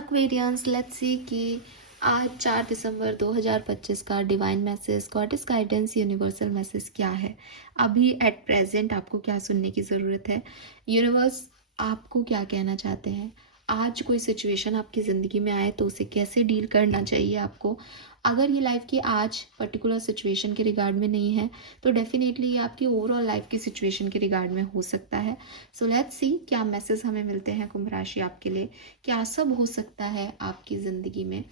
Aquarians, let's see कि आज 4 December 2025 का divine message, goddess guidance, universal message क्या है। अभी एट प्रेजेंट आपको क्या सुनने की ज़रूरत है, यूनिवर्स आपको क्या कहना चाहते हैं। आज कोई सिचुएशन आपकी ज़िंदगी में आए तो उसे कैसे डील करना चाहिए आपको। अगर ये लाइफ की आज पर्टिकुलर सिचुएशन के रिगार्ड में नहीं है तो डेफिनेटली ये आपकी ओवरऑल लाइफ की सिचुएशन के रिगार्ड में हो सकता है। सो लेट्स सी क्या मैसेज हमें मिलते हैं कुंभ राशि आपके लिए, क्या सब हो सकता है आपकी ज़िंदगी में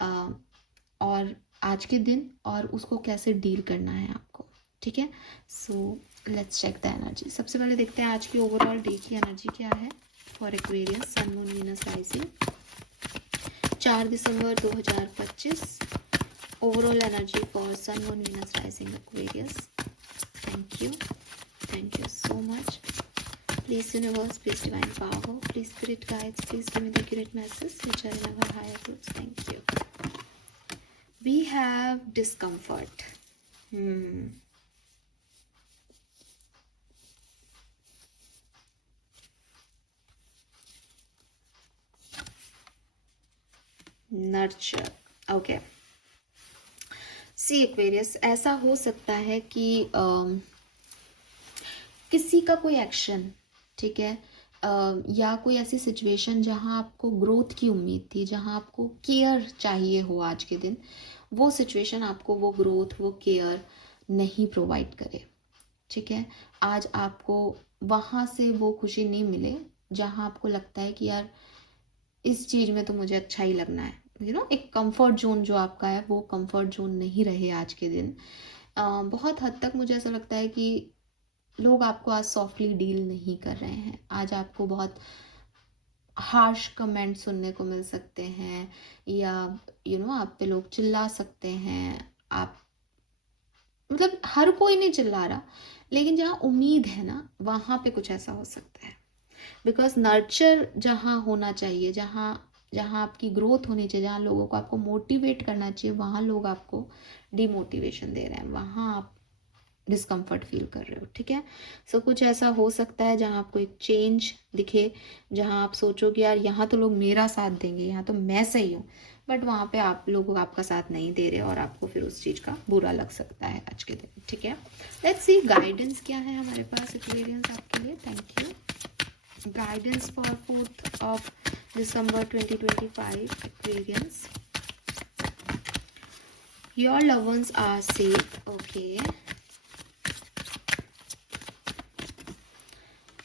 और आज के दिन, और उसको कैसे डील करना है आपको। ठीक है, so let's check the energy. सबसे पहले देखते हैं आज की ओवरऑल डे की एनर्जी क्या है for Aquarius, sun moon Venus rising, 4 December 2025। Overall energy for sun moon Venus rising Aquarius. Thank you so much. Please universe, please divine power, please spirit guides, please give me the accurate message which are in our higher truths. Thank you. We have discomfort. Nurture. Okay. See Aquarius, ऐसा हो सकता है कि किसी का कोई action, ठीक है, या कोई ऐसी सिचुएशन जहां आपको ग्रोथ की उम्मीद थी, जहां आपको केयर चाहिए हो आज के दिन, वो सिचुएशन आपको वो ग्रोथ, वो केयर नहीं प्रोवाइड करे। ठीक है, आज आपको वहाँ से वो खुशी नहीं मिले जहाँ आपको लगता है कि यार इस चीज़ में तो मुझे अच्छा ही लगना है। एक कंफर्ट जोन जो आपका है वो कंफर्ट जोन नहीं रहे आज के दिन। बहुत हद तक मुझे ऐसा लगता है कि लोग आपको आज सॉफ्टली डील नहीं कर रहे हैं। आज आपको बहुत हार्श कमेंट सुनने को मिल सकते हैं, या आप पे लोग चिल्ला सकते हैं। आप मतलब हर कोई नहीं चिल्ला रहा, लेकिन जहाँ उम्मीद है ना वहाँ पे कुछ ऐसा हो सकता है। बिकॉज नर्चर जहाँ होना चाहिए, जहाँ जहाँ आपकी ग्रोथ होनी चाहिए, जहाँ लोगों को आपको मोटिवेट करना चाहिए, वहाँ लोग आपको डिमोटिवेशन दे रहे हैं, वहाँ आप डिस्कम्फर्ट फील कर रहे हो। ठीक है, सो कुछ ऐसा हो सकता है जहाँ आपको एक चेंज दिखे, जहाँ आप सोचो कि यार यहाँ तो लोग मेरा साथ देंगे, यहाँ तो मैं सही हूँ, बट वहाँ पे आप लोग आपका साथ नहीं दे रहे और आपको फिर उस चीज़ का बुरा लग सकता है आज के दिन। ठीक है, लेट्स सी गाइडेंस क्या है हमारे पास एक्सपीरियंस आपके लिए। Thank you. Guidance for 4th of December 2025 Aquarians. Your loved ones are safe, okay,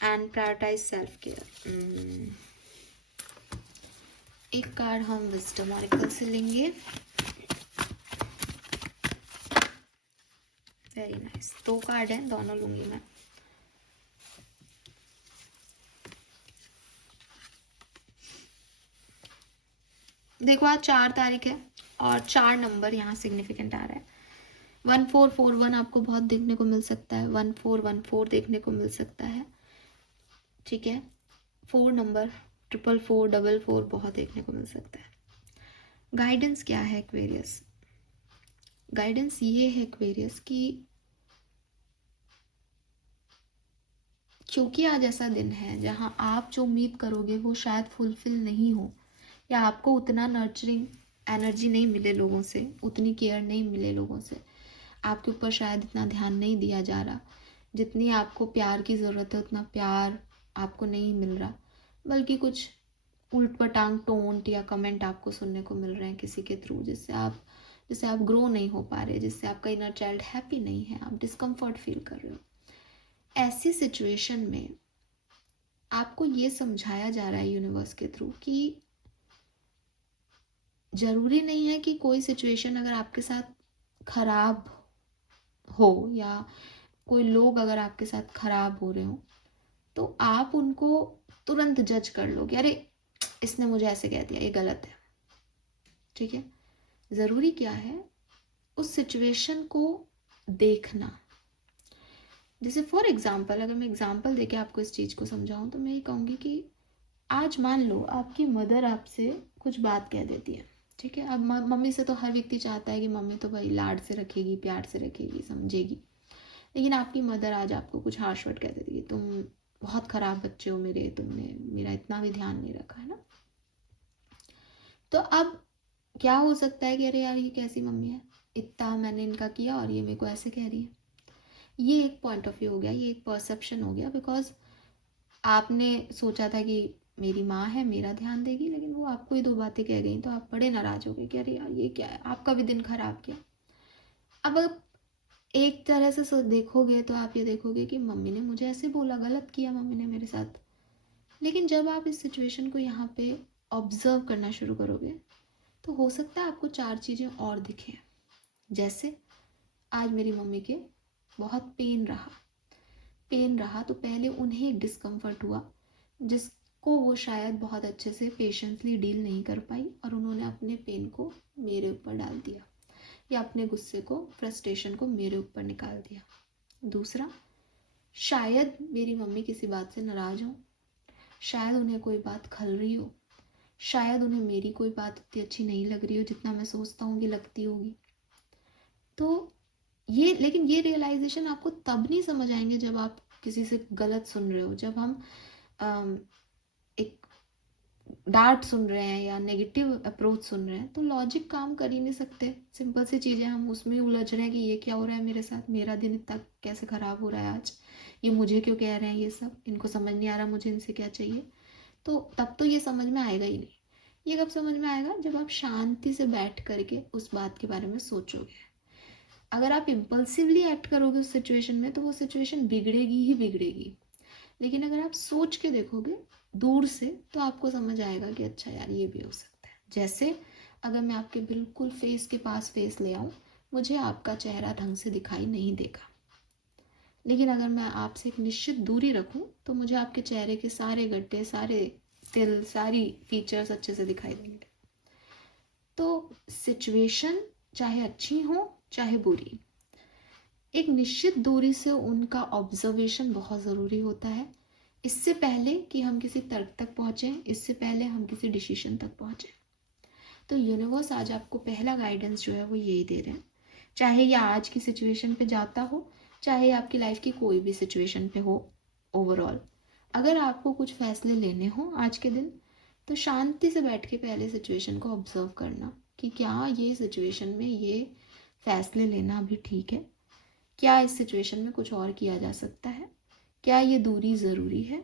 and prioritize self care. एक कार्ड हम विजडम ऑरेकल से लेंगे। वेरी नाइस, 2 कार्ड हैं, दोनों लूंगी मैं। देखो आज 4 तारीख है और 4 नंबर यहाँ सिग्निफिकेंट आ रहा है। 1441 आपको बहुत देखने को मिल सकता है, 1414 देखने को मिल सकता है। ठीक है, 4 नंबर 444 बहुत देखने को मिल सकता है। गाइडेंस क्या है एक्वेरियस? गाइडेंस ये है एक्वेरियस कि क्योंकि आज ऐसा दिन है जहां आप जो उम्मीद करोगे वो शायद फुलफिल नहीं हो, या आपको उतना नर्चरिंग एनर्जी नहीं मिले लोगों से, उतनी केयर नहीं मिले लोगों से, आपके ऊपर शायद इतना ध्यान नहीं दिया जा रहा, जितनी आपको प्यार की ज़रूरत है उतना प्यार आपको नहीं मिल रहा, बल्कि कुछ उल्ट पटांग टोंट या कमेंट आपको सुनने को मिल रहे हैं किसी के थ्रू, जिससे आप ग्रो नहीं हो पा रहे, जिससे आपका इनर चाइल्ड हैप्पी नहीं है, आप डिस्कम्फर्ट फील कर रहे हो। ऐसी सिचुएशन में आपको ये समझाया जा रहा है यूनिवर्स के थ्रू कि जरूरी नहीं है कि कोई सिचुएशन अगर आपके साथ खराब हो, या कोई लोग अगर आपके साथ खराब हो रहे हो, तो आप उनको तुरंत जज कर लोगे, अरे इसने मुझे ऐसे कह दिया, ये गलत है। ठीक है, ज़रूरी क्या है उस सिचुएशन को देखना। जैसे फॉर एग्जाम्पल, अगर मैं एग्जाम्पल देके आपको इस चीज़ को समझाऊं तो मैं ये कहूँगी कि आज मान लो आपकी मदर आपसे कुछ बात कह देती है। ठीक है, अब मम्मी से तो हर व्यक्ति चाहता है कि मम्मी तो भाई लाड से रखेगी, प्यार से रखेगी, समझेगी, लेकिन आपकी मदर आज आपको कुछ हार्श वर्ड कह देती है, तुम बहुत ख़राब बच्चे हो मेरे, तुमने मेरा इतना भी ध्यान नहीं रखा है ना। तो अब क्या हो सकता है कि अरे यार ये कैसी मम्मी है, इतना मैंने इनका किया और ये मेरे को ऐसे कह रही है। ये एक पॉइंट ऑफ व्यू हो गया, ये एक परसेप्शन हो गया, बिकॉज आपने सोचा था कि मेरी माँ है मेरा ध्यान देगी, लेकिन वो आपको ही दो बातें कह गई तो आप बड़े नाराज हो गए कि अरे यार ये क्या है, आपका भी दिन खराब किया। अब एक तरह से देखोगे तो आप ये देखोगे कि मम्मी ने मुझे ऐसे बोला, गलत किया मम्मी ने मेरे साथ। लेकिन जब आप इस सिचुएशन को यहाँ पे ऑब्जर्व करना शुरू करोगे तो हो सकता है आपको चार चीज़ें और दिखें। जैसे आज मेरी मम्मी के बहुत पेन रहा तो पहले उन्हें एक डिस्कम्फर्ट हुआ जिसको वो शायद बहुत अच्छे से पेशेंसली डील नहीं कर पाई, और उन्होंने अपने पेन को मेरे ऊपर डाल दिया या अपने गुस्से को, फ्रस्ट्रेशन को मेरे ऊपर निकाल दिया। दूसरा, शायद मेरी मम्मी किसी बात से नाराज़ हो, शायद उन्हें कोई बात खल रही हो, शायद उन्हें मेरी कोई बात इतनी अच्छी नहीं लग रही हो जितना मैं सोचता हूँ कि लगती होगी। तो लेकिन ये रियलाइजेशन आपको तब नहीं समझ आएंगे जब आप किसी से गलत सुन रहे हो, जब हम एक डांट सुन रहे हैं या नेगेटिव अप्रोच सुन रहे हैं तो लॉजिक काम कर ही नहीं सकते। सिंपल सी चीज़ें हम उसमें उलझ रहे हैं कि ये क्या हो रहा है मेरे साथ, मेरा दिन इतना कैसे ख़राब हो रहा है आज, ये मुझे क्यों कह रहे हैं, ये सब इनको समझ नहीं आ रहा मुझे इनसे क्या चाहिए। तो तब तो ये समझ में आएगा ही नहीं। ये कब समझ में आएगा, जब आप शांति से बैठ करके उस बात के बारे में सोचोगे। अगर आप इम्पल्सिवली एक्ट करोगे उस सिचुएशन में तो वो सिचुएशन बिगड़ेगी ही बिगड़ेगी। लेकिन अगर आप सोच के देखोगे दूर से तो आपको समझ आएगा कि अच्छा यार ये भी हो सकता है। जैसे अगर मैं आपके बिल्कुल फेस के पास फेस ले आऊँ, मुझे आपका चेहरा ढंग से दिखाई नहीं देगा, लेकिन अगर मैं आपसे एक निश्चित दूरी रखूँ तो मुझे आपके चेहरे के सारे गड्ढे, सारे तिल, सारी फीचर्स अच्छे से दिखाई देंगे। तो सिचुएशन चाहे अच्छी हो चाहे बुरी, एक निश्चित दूरी से उनका ऑब्जर्वेशन बहुत ज़रूरी होता है, इससे पहले कि हम किसी तर्क तक पहुँचें, इससे पहले हम किसी डिसीजन तक पहुँचें। तो यूनिवर्स आज आपको पहला गाइडेंस जो है वो यही दे रहे हैं, चाहे ये आज की सिचुएशन पे जाता हो, चाहे आपकी लाइफ की कोई भी सिचुएशन पे हो। ओवरऑल अगर आपको कुछ फैसले लेने हो आज के दिन तो शांति से बैठ के पहले सिचुएशन को ऑब्जर्व करना कि क्या ये सिचुएशन में ये फैसले लेना भी ठीक है, क्या इस सिचुएशन में कुछ और किया जा सकता है, क्या ये दूरी ज़रूरी है,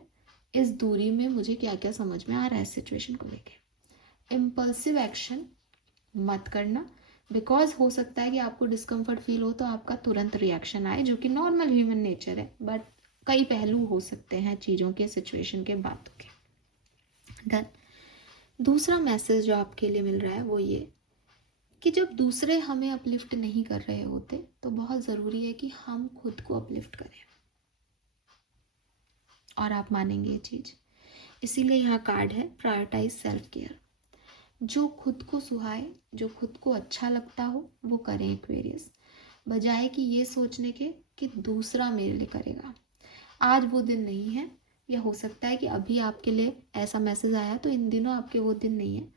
इस दूरी में मुझे क्या क्या समझ में आ रहा है इस सिचुएशन को लेके। इम्पल्सिव एक्शन मत करना, बिकॉज हो सकता है कि आपको डिस्कम्फर्ट फील हो तो आपका तुरंत रिएक्शन आए, जो कि नॉर्मल ह्यूमन नेचर है, बट कई पहलू हो सकते हैं चीज़ों के, सिचुएशन के, बातों के। डन। दूसरा मैसेज जो आपके लिए मिल रहा है वो ये कि जब दूसरे हमें अपलिफ्ट नहीं कर रहे होते तो बहुत ज़रूरी है कि हम खुद को अपलिफ्ट करें। और आप मानेंगे ये चीज़, इसीलिए यहाँ कार्ड है प्रायोरिटाइज सेल्फ केयर। जो खुद को सुहाए, जो खुद को अच्छा लगता हो वो करें एक्वेरियस, बजाय कि ये सोचने के कि दूसरा मेरे लिए करेगा। आज वो दिन नहीं है, या हो सकता है कि अभी आपके लिए ऐसा मैसेज आया तो इन दिनों आपके वो दिन नहीं है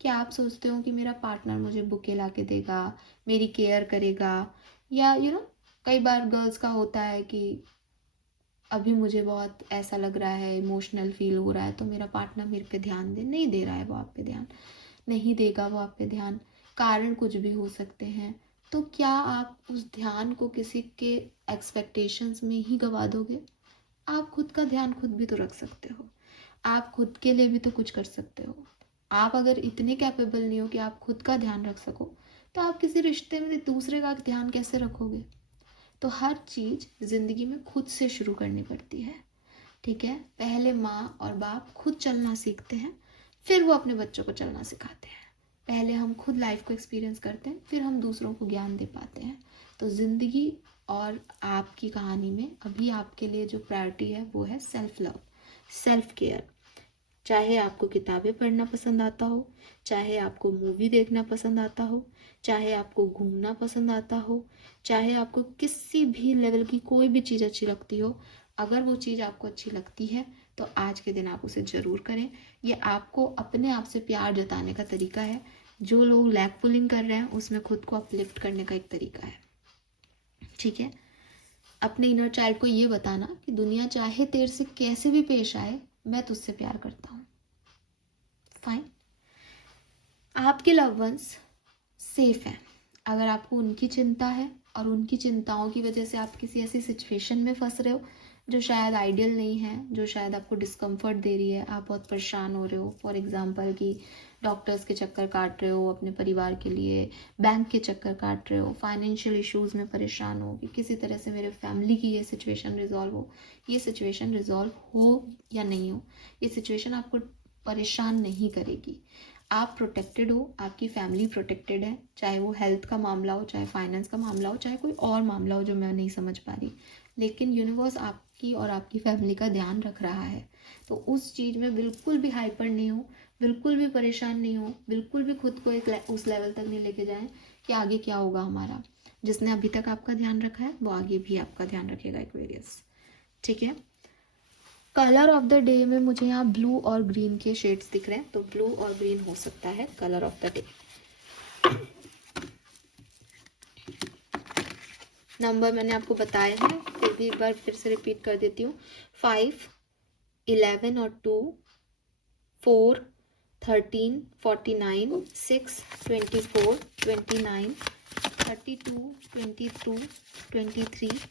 कि आप सोचते हो कि मेरा पार्टनर मुझे बुके ला के देगा, मेरी केयर करेगा, या कई बार गर्ल्स का होता है कि अभी मुझे बहुत ऐसा लग रहा है, इमोशनल फील हो रहा है, तो मेरा पार्टनर मेरे पे ध्यान दे। नहीं दे रहा है वो आप पे ध्यान, नहीं देगा वो आप पे ध्यान, कारण कुछ भी हो सकते हैं। तो क्या आप उस ध्यान को किसी के एक्सपेक्टेशंस में ही गवा दोगे? आप खुद का ध्यान खुद भी तो रख सकते हो, आप खुद के लिए भी तो कुछ कर सकते हो। आप अगर इतने कैपेबल नहीं हो कि आप खुद का ध्यान रख सको तो आप किसी रिश्ते में दूसरे का ध्यान कैसे रखोगे? तो हर चीज़ ज़िंदगी में खुद से शुरू करनी पड़ती है, ठीक है? पहले माँ और बाप खुद चलना सीखते हैं, फिर वो अपने बच्चों को चलना सिखाते हैं। पहले हम खुद लाइफ को एक्सपीरियंस करते हैं, फिर हम दूसरों को ज्ञान दे पाते हैं। तो ज़िंदगी और आपकी कहानी में अभी आपके लिए जो प्रायोरिटी है वो है सेल्फ लव, सेल्फ केयर। चाहे आपको किताबें पढ़ना पसंद आता हो, चाहे आपको मूवी देखना पसंद आता हो, चाहे आपको घूमना पसंद आता हो, चाहे आपको किसी भी लेवल की कोई भी चीज़ अच्छी लगती हो, अगर वो चीज़ आपको अच्छी लगती है तो आज के दिन आप उसे ज़रूर करें। ये आपको अपने आप से प्यार जताने का तरीका है। जो लोग लैग पुलिंग कर रहे हैं उसमें खुद को अपलिफ्ट करने का एक तरीका है, ठीक है? अपने इनर चाइल्ड को ये बताना कि दुनिया चाहे तेरे से कैसे भी पेश आए, मैं तुझसे प्यार करता हूँ। फाइन। आपके लव वंस सेफ हैं। अगर आपको उनकी चिंता है और उनकी चिंताओं की वजह से आप किसी ऐसी सिचुएशन में फंस रहे हो जो शायद आइडियल नहीं है, जो शायद आपको डिस्कम्फर्ट दे रही है, आप बहुत परेशान हो रहे हो, फॉर एग्जांपल कि डॉक्टर्स के चक्कर काट रहे हो अपने परिवार के लिए, बैंक के चक्कर काट रहे हो, फाइनेंशियल इश्यूज़ में परेशान हो कि किसी तरह से मेरे फैमिली की ये सिचुएशन रिजॉल्व हो। ये सिचुएशन रिजॉल्व हो या नहीं हो, ये सिचुएशन आपको परेशान नहीं करेगी। आप प्रोटेक्टेड हो, आपकी फैमिली प्रोटेक्टेड है, चाहे वो हेल्थ का मामला हो, चाहे फाइनेंस का मामला हो, चाहे कोई और मामला हो जो मैं नहीं समझ पा रही, लेकिन यूनिवर्स आपकी और आपकी फैमिली का ध्यान रख रहा है। तो उस चीज़ में बिल्कुल भी हाइपर नहीं हो, बिल्कुल भी परेशान नहीं हो, बिल्कुल भी खुद को उस लेवल तक नहीं लेके जाएं कि आगे क्या होगा हमारा। जिसने अभी तक आपका ध्यान रखा है वो आगे भी आपका ध्यान रखेगा एक्वेरियस, ठीक है। कलर ऑफ द डे में मुझे यहाँ ब्लू और ग्रीन के शेड्स दिख रहे हैं, तो ब्लू और ग्रीन हो सकता है colour of the day. Number मैंने आपको बताया है, फिर भी एक बार फिर से रिपीट कर देती हूँ। 5, 11 और 2, 4, 13, 49, 6, 24, 29, 32, 22, 23,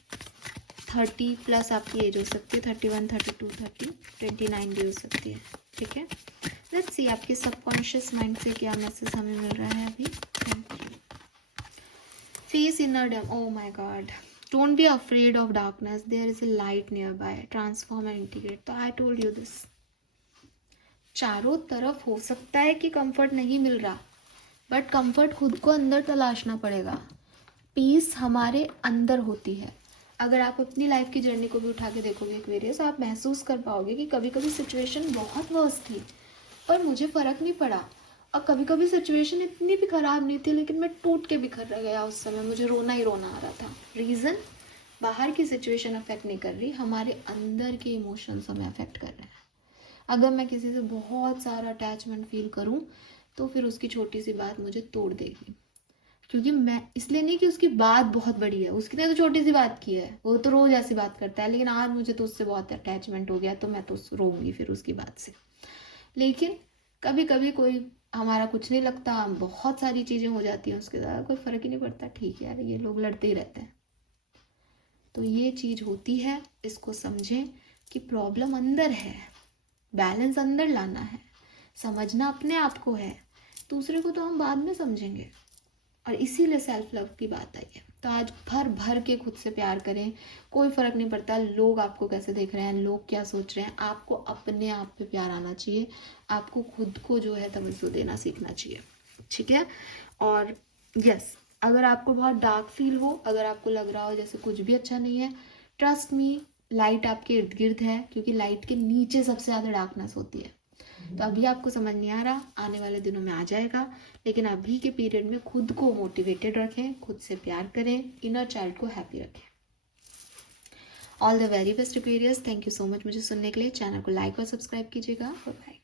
30 प्लस आपकी एज हो सकती है, 31, 32, 30, 29 भी हो सकती है, ठीक है। लेट्स सी आपके सबकॉन्शियस माइंड से क्या मैसेज हमें मिल रहा है अभी। Face inner dam, oh my god, don't be afraid of darkness, there is a light nearby, transform and integrate। तो I told you this, चारों तरफ हो सकता है कि कंफर्ट नहीं मिल रहा, बट कंफर्ट खुद को अंदर तलाशना पड़ेगा। पीस हमारे अंदर होती है। अगर आप अपनी लाइफ की जर्नी को भी उठा के देखोगे एक्वेरियस, आप महसूस कर पाओगे कि कभी कभी सिचुएशन बहुत वर्स थी पर मुझे फ़र्क नहीं पड़ा, और कभी कभी सिचुएशन इतनी भी ख़राब नहीं थी लेकिन मैं टूट के बिखर रह गया उस समय, मुझे रोना ही रोना आ रहा था। रीज़न, बाहर की सिचुएशन अफेक्ट नहीं कर रही, हमारे अंदर के इमोशंस हमें अफेक्ट कर रहे हैं। अगर मैं किसी से बहुत सारा अटैचमेंट फील करूं तो फिर उसकी छोटी सी बात मुझे तोड़ देगी, क्योंकि मैं इसलिए नहीं कि उसकी बात बहुत बड़ी है, उसने तो छोटी सी बात की है, वो तो रोज़ ऐसी बात करता है, लेकिन आज मुझे तो उससे बहुत अटैचमेंट हो गया तो मैं तो रोऊंगी फिर उसकी बात से। लेकिन कभी कभी कोई हमारा कुछ नहीं लगता, बहुत सारी चीज़ें हो जाती हैं उसके साथ, कोई फ़र्क ही नहीं पड़ता, ठीक है यार ये लोग लड़ते ही रहते हैं। तो ये चीज़ होती है, इसको समझें कि प्रॉब्लम अंदर है, बैलेंस अंदर लाना है, समझना अपने आप को है, दूसरे को तो हम बाद में समझेंगे। और इसीलिए सेल्फ लव की बात आई है। तो आज भर भर के खुद से प्यार करें, कोई फ़र्क नहीं पड़ता लोग आपको कैसे देख रहे हैं, लोग क्या सोच रहे हैं, आपको अपने आप पे प्यार आना चाहिए, आपको खुद को जो है तवज्जो देना सीखना चाहिए, ठीक है। और यस, अगर आपको बहुत डार्क फील हो, अगर आपको लग रहा हो जैसे कुछ भी अच्छा नहीं है, ट्रस्ट मी, लाइट आपके इर्द गिर्द है, क्योंकि लाइट के नीचे सबसे ज़्यादा डार्कनेस होती है। तो अभी आपको समझ नहीं आ रहा, आने वाले दिनों में आ जाएगा, लेकिन अभी के पीरियड में खुद को मोटिवेटेड रखें, खुद से प्यार करें, इनर चाइल्ड को हैप्पी रखें। All the very best Aquarius, thank you so much मुझे सुनने के लिए। चैनल को लाइक और सब्सक्राइब कीजिएगा। Bye bye.